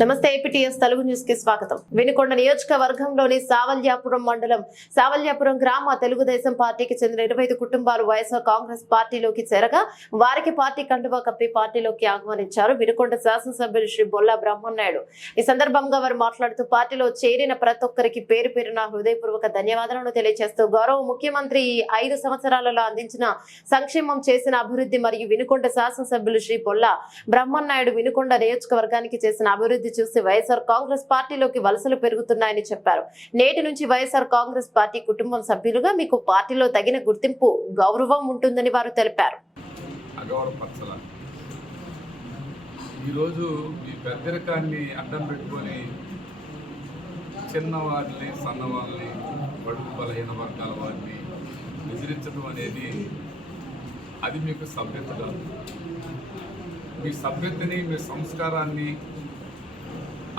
నమస్తే APTS Telugu news కి స్వాగతం. వినుకొండ నియోజకవర్గంలోని సావల్యాపురం మండలం సావల్యాపురం గ్రామ తెలుగుదేశం పార్టీకి చెందిన 25 కుటుంబాలు వైఎస్ఆర్ కాంగ్రెస్ పార్టీలోకి చేరగా వారికి పార్టీ కండువా కప్పి పార్టీలోకి ఆహ్వానించారు వినుకొండ శాసనసభ్యులు శ్రీ బొల్లా బ్రహ్మనాయుడు. ఈ సందర్భంగా వారు మాట్లాడుతూ పార్టీలో చేరిన ప్రతి ఒక్కరికి పేరు పేరున హృదయపూర్వక ధన్యవాదాలను తెలియజేస్తూ గౌరవ ముఖ్యమంత్రి 5 సంవత్సరాలలో అందించిన సంక్షేమం, చేసిన అభివృద్ధి మరియు వినుకొండ శాసనసభ్యులు శ్రీ బొల్లా బ్రహ్మనాయుడు వినుకొండ నియోజకవర్గానికి చేసిన అభివృద్ధి చూసి వైఎస్ఆర్ కాంగ్రెస్ పార్టీలోకి వలసలు పెరుగుతున్నాయని చెప్పారు. నేటి నుంచి వైఎస్ఆర్ కాంగ్రెస్ పార్టీ కుటుంబం సభ్యులుగా మీకు పార్టీలో తగిన గుర్తింపు, గౌరవం ఉంటుందని వారు తెలిపారు. ఈరోజు ఈ పెద్దరికాన్ని అడ్డం పెట్టుకొని చిన్నవారిని, సన్నవాళ్ళని, బడుగు బలహీన వర్గాల వారిని ఎదిరించడం అనేది అది మీకు సభ్యత కాదు. మీ సభ్యతని, మీ సంస్కారాన్ని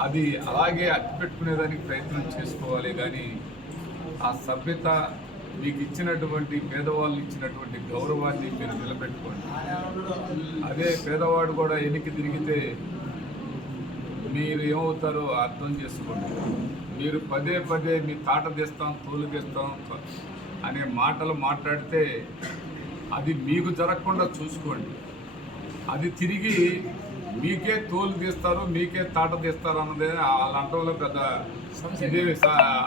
అది అలాగే అట్టిపెట్టుకునేదానికి ప్రయత్నం చేసుకోవాలి. కానీ ఆ సభ్యత, మీకు ఇచ్చినటువంటి పేదవాళ్ళు ఇచ్చినటువంటి గౌరవాన్ని మీరు నిలబెట్టుకోండి. అదే పేదవాడు కూడా వెనక్కి తిరిగితే మీరు ఏమవుతారో అర్థం చేసుకోండి. మీరు పదే పదే మీ తాట తీస్తాం, తోలు తీస్తాం అనే మాటలు మాట్లాడితే అది మీకు జరగకుండా చూసుకోండి. అది తిరిగి మీకే తోలు తీస్తారు, మీకే తాట తీస్తారు అన్నది వాళ్ళ అంటంలో పెద్ద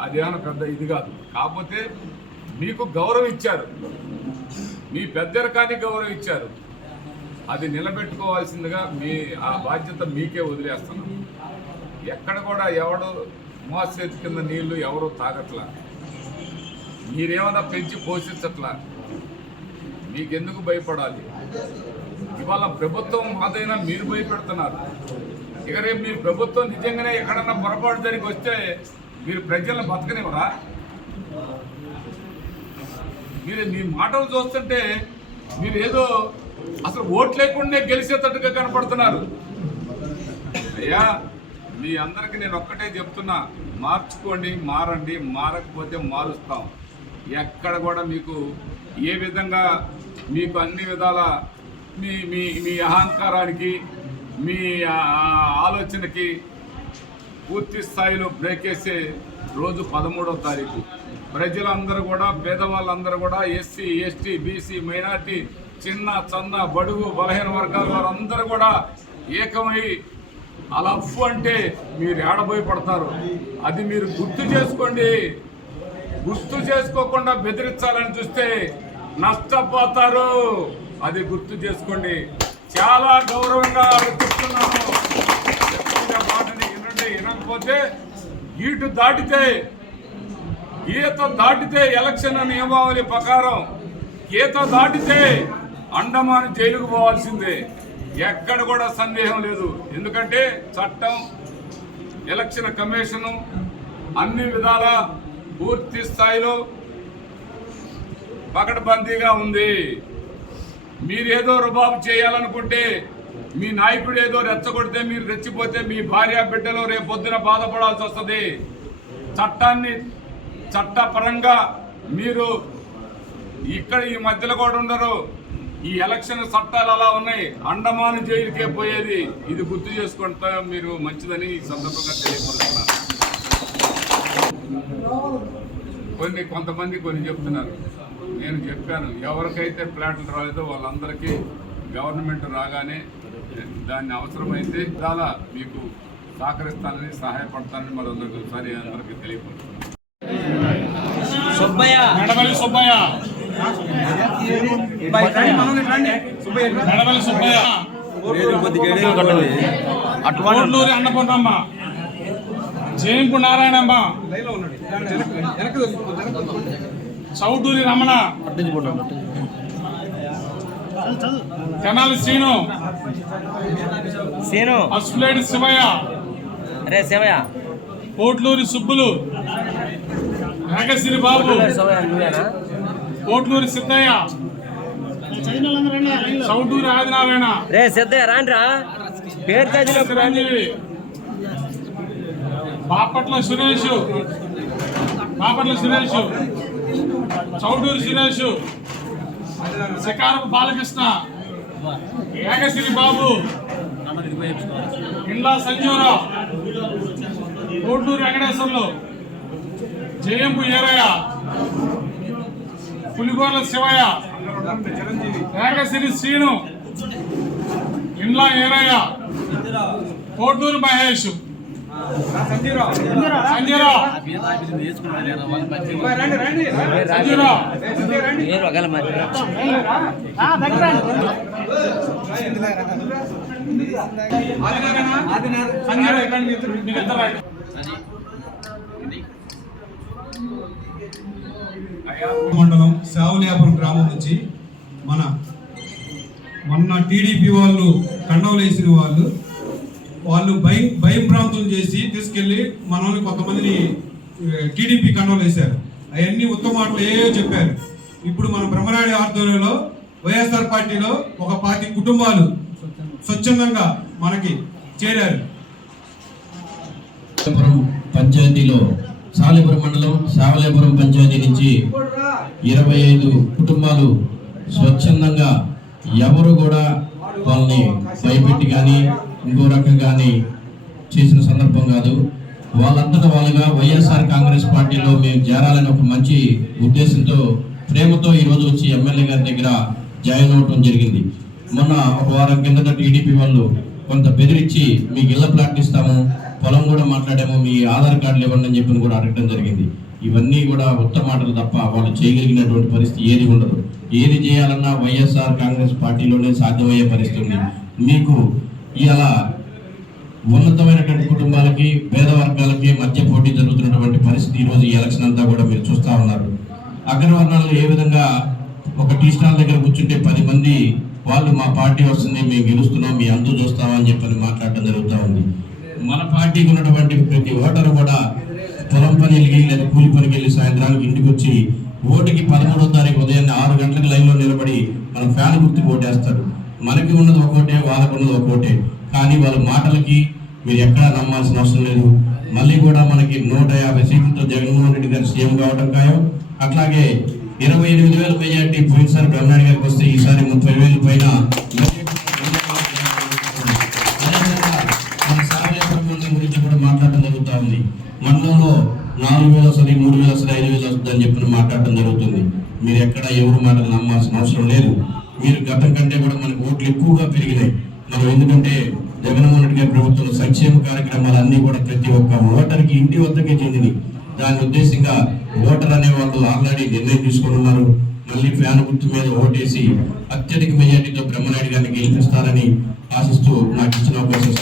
అదేమన్నా పెద్ద ఇది కాదు. కాకపోతే మీకు గౌరవం ఇచ్చారు, మీ పెద్దరికానికి గౌరవం ఇచ్చారు, అది నిలబెట్టుకోవాల్సిందిగా ఆ బాధ్యత మీకే వదిలేస్తున్నాం. ఎక్కడ కూడా ఎవడు మోసేతి కింద నీళ్లు ఎవరు తాగట్లా, మీరేమన్నా పెంచి పోషించట్లా. మీకెందుకు భయపడాలి? ఇవాళ ప్రభుత్వం మాదైనా మీరు భయపెడుతున్నారు. ఇక రేపు మీ ప్రభుత్వం నిజంగానే ఎక్కడన్నా పొరపాటు జరిగి వస్తే మీరు ప్రజలను బతకనివ్వరా? మీరు మీ మాటలు చూస్తుంటే మీరు ఏదో అసలు ఓట్లు లేకుండా గెలిచేటట్టుగా కనపడుతున్నారు. అయ్యా, మీ అందరికీ నేను ఒక్కటే చెప్తున్నా, మార్చుకోండి, మారండి. మారకపోతే మారుస్తాం. ఎక్కడ కూడా మీకు ఏ విధంగా మీకు అన్ని విధాల మీ అహంకారానికి, మీ ఆలోచనకి పూర్తి స్థాయిలో బ్రేక్ వేసే రోజు 13వ తారీఖు. ప్రజలందరూ కూడా, పేదవాళ్ళందరూ కూడా, ఎస్సీ, ఎస్టీ, బీసీ, మైనార్టీ, చిన్న చన్న బడుగు బలహీన వర్గాల వారందరూ కూడా ఏకమై అలఫ్ అంటే మీరు ఏడబోయపడతారు. అది మీరు గుర్తు చేసుకోండి. గుర్తు చేసుకోకుండా బెదిరించాలని చూస్తే నష్టపోతారు. అది గుర్తు చేసుకోండి. చాలా గౌరవంగా చెప్తున్నాను. మాటని వినండి. వినకపోతే గీత దాటితే ఎలక్షన్ నియమావళి ప్రకారం గీత దాటితే అండమాన్ జైలుకు పోవాల్సిందే. ఎక్కడ కూడా సందేహం లేదు. ఎందుకంటే చట్టం, ఎలక్షన్ కమిషను అన్ని విధాల పూర్తి స్థాయిలో పకడ్బందీగా ఉంది. మీరేదో రుబాబు చేయాలనుకుంటే, మీ నాయకుడు ఏదో రెచ్చగొడితే, మీరు రెచ్చిపోతే మీ భార్య బిడ్డలు రేపొద్దున బాధపడాల్సి వస్తుంది. చట్టపరంగా మీరు ఇక్కడ ఈ మధ్యలో కూడా ఉండరు. ఈ ఎలక్షన్ చట్టాలు అలా ఉన్నాయి. అండమాన్ జైలుకే పోయేది. ఇది గుర్తు చేసుకుంటా మీరు మంచిదని ఈ సందర్భంగా తెలియపరుస్తున్నారు. కొంతమంది చెప్తున్నారు. నేను చెప్పాను, ఎవరికైతే ప్లాట్లు రాలేదో వాళ్ళందరికీ గవర్నమెంట్ రాగానే దాన్ని అవసరమైతే చాలా మీకు సహకరిస్తానని, సహాయపడతానని మరొకసారి అందరికీ తెలియపరుస్తున్నాను. అట్లూరి అన్నపూర్ణమ్మ, జయంపు నారాయణమ్మ, చౌటూరి రమణ, తెనాలి శ్రీను, అస్ఫులేటి శివయ్య, కోట్లూరి సుబ్బులు, నాగశ్రీ బాబు, కోట్లూరి సిద్ధయ్య, చౌటూరి ఆదినారాయణ, బాపట్ల సురేష్, చౌటూరి సురేష్, శకారపు బాలకృష్ణ, ఏకశ్రీ బాబు, ఇండ్ల సంజీవరావు, కోటూరు వెంకటేశ్వర్లు, జయంపు ఈరయ్య, పులిగోర్ల శివయ్య, ఏకసిరి శ్రీను, ఇండ్ల ఈరయ్య, కోటూరు మహేష్, సంజీరావు, సంజీరావు, మండలం సావులియాపురం గ్రామం నుంచి మొన్న టీడీపీ వాళ్ళు కండవలు వేసిన వాళ్ళు భయం ప్రాంతం చేసి తీసుకెళ్లి మనల్ని కొంతమందిని టీడీపీ కండవలు వేశారు. అవన్నీ ఉత్తమ మాటలు ఏవో చెప్పారు. ఇప్పుడు మన బ్రహ్మనాయుడు ఆధ్వర్యంలో వైఎస్ఆర్ పార్టీలో ఒక 10 కుటుంబాలు స్వచ్ఛందంగా మనకి చేరారు. పంచాయతీలో సాలిపురం మండలం సావలేపురం పంచాయతీ నుంచి 25 కుటుంబాలు స్వచ్ఛందంగా ఎవరు కూడా వాళ్ళని భయపెట్టి కానీ ఇంకో రకం కానీ చేసిన సందర్భం కాదు. వాళ్ళంతటా వాళ్ళుగా వైఎస్ఆర్ కాంగ్రెస్ పార్టీలో మేము చేరాలని ఒక మంచి ఉద్దేశంతో ప్రేమతో ఈరోజు వచ్చి ఎమ్మెల్యే గారి దగ్గర జాయిన్ అవ్వడం జరిగింది. మొన్న ఒక వారం కిందట టీడీపీ వాళ్ళు కొంత బెదిరించి మీకు ఇళ్ల ప్లాట్ ఇస్తాము, పొలం కూడా మాట్లాడాము, మీ ఆధార్ కార్డులు ఇవ్వండి అని చెప్పి కూడా అడగడం జరిగింది. ఇవన్నీ కూడా ఉత్తమ మాటలు తప్ప వాళ్ళు చేయగలిగినటువంటి పరిస్థితి ఏది ఉండదు. ఏది చేయాలన్నా వైఎస్ఆర్ కాంగ్రెస్ పార్టీలోనే సాధ్యమయ్యే పరిస్థితి ఉంది. మీకు ఇలా ఉన్నతమైనటువంటి కుటుంబాలకి పేద వర్గాలకి మధ్య పోటీ జరుగుతున్నటువంటి పరిస్థితి ఈరోజు ఈ ఎలక్షన్ అంతా కూడా మీరు చూస్తూ ఉన్నారు. అగ్రవర్ణాలు ఏ విధంగా ఒక టీ స్టాల్ దగ్గర కూర్చుంటే 10 మంది వాళ్ళు మా పార్టీ వస్తుంది, మేము గెలుస్తున్నాం, మీ అంతు చూస్తామని చెప్పని మాట్లాడటం జరుగుతూ ఉంది. మన పార్టీకి ఉన్నటువంటి ప్రతి ఓటరు కూడా పొలం పని వెళ్ళి లేదా కూలి పనికి వెళ్ళి సాయంత్రానికి ఇంటికి వచ్చి ఓటుకి 13వ తారీఖు ఉదయాన్నే 6 గంటలకు లైన్లో నిలబడి మన ఫ్యాన్ గుర్తు ఓటేస్తాడు. మనకి ఉన్నది ఒక ఓటే, వాళ్ళకు ఉన్నది ఒక ఓటే. కానీ వాళ్ళ మాటలకి మీరు ఎక్కడా నమ్మాల్సిన అవసరం లేదు. మళ్ళీ కూడా మనకి 150 సీట్లతో జగన్మోహన్ రెడ్డి గారు సీఎం కావడం ఖాయం. అట్లాగే 28,000 మెజార్టీ పోయినసారి బ్రహ్మనాయుడు గారికి వస్తే ఈసారి 30,000 పైన మన సావలేపురం మండలం గురించి కూడా మాట్లాడటం జరుగుతూ ఉంది. మండలంలో 4,000 వస్తుంది, 3,000 వస్తుంది, 5,000 వస్తుంది అని చెప్పి మాట్లాడటం జరుగుతుంది. మీరు ఎక్కడ ఎవరు మాటలు నమ్మాల్సిన అవసరం లేదు. మీరు గతం కంటే కూడా మనకు ఓట్లు ఎక్కువగా పెరిగినాయి. మనం ఎందుకంటే జగన్మోహన్ రెడ్డి గారి ప్రభుత్వం సంక్షేమ కార్యక్రమాలు అన్ని కూడా ప్రతి ఒక్క ఓటర్కి ఇంటి వద్దకే చెందినవి. దాని ఉద్దేశంగా ఓటర్ అనే వాళ్ళు ఆల్రెడీ నిర్ణయం తీసుకుని ఉన్నారు. మళ్ళీ ఫ్యాన్ గుర్తు మీద ఓటేసి అత్యధిక మెజార్టీతో బ్రహ్మనాయుడు గారిని గెలిపిస్తారని ఆశిస్తూ నాకు ఇచ్చిన అవకాశం